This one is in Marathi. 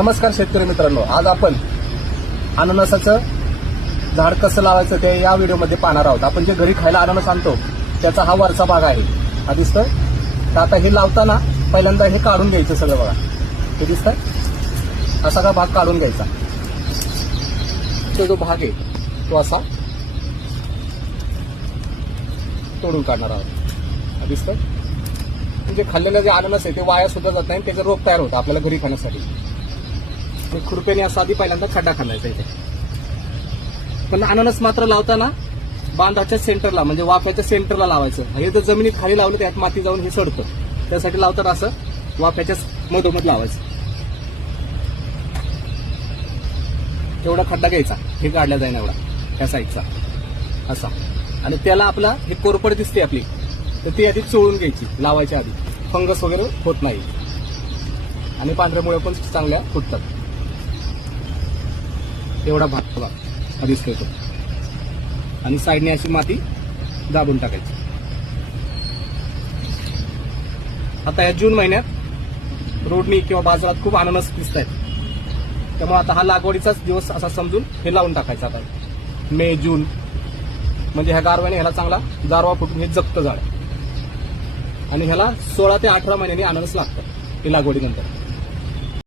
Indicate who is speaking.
Speaker 1: नमस्कार शेतकरी मित्रांनो. आज आपण अननसाचं झाड कसं लावायचं ते या व्हिडिओमध्ये पाहणार आहोत. आपण जे घरी खायला अननस आणतो त्याचा हा वरचा भाग आहे. हा दिसतोय? तर आता हे लावताना पहिल्यांदा हे काढून घ्यायचं सगळं बघा. हे दिसतंय? हा सगळा भाग काढून घ्यायचा. तो जो भाग आहे तो असा तोडून काढणार आहोत. हा दिसतंय? म्हणजे खाल्लेलं जे अननस आहे ते वाया सुद्धा जात नाही त्याचं रोप तयार होतं आपल्याला घरी खाण्यासाठी. खुरप्याने असा आधी पहिल्यांदा खड्डा खांदायचा इथे. पण अननस मात्र लावताना बांधाच्या सेंटरला म्हणजे वाफ्याच्या सेंटरला लावायचं. हे जर जमिनीत खाली लावलं त्यात माती जाऊन हे सडतं. त्यासाठी लावताना असं वाफ्याच्या मधोमध लावायचं. एवढा खड्डा घ्यायचा. हे काढला जाईल एवढा ह्या साईडचा. असा. आणि त्याला आपला हे कोरपड दिसते आपली. तर ती आधी चोळून घ्यायची लावायच्या आधी. फंगस वगैरे होत नाही. आणि पांढऱ्यामुळे पण चांगल्या फुटतात. एवढा भाग बघा. हा दिसतोय तो. आणि साईडने अशी माती दाबून टाकायची. आता या जून महिन्यात रोडनी किंवा बाजारात खूप अननस दिसत आहेत त्यामुळे आता हा लागवडीचाच दिवस असा समजून हे लावून टाकायचा आता. मे जून. म्हणजे ह्या गारव्याने ह्याला चांगला गारवा फुटून हे जगतं झाड. आणि ह्याला सोळा ते अठरा महिन्यांनी अननस लागतं. हे लागवडीनंतर.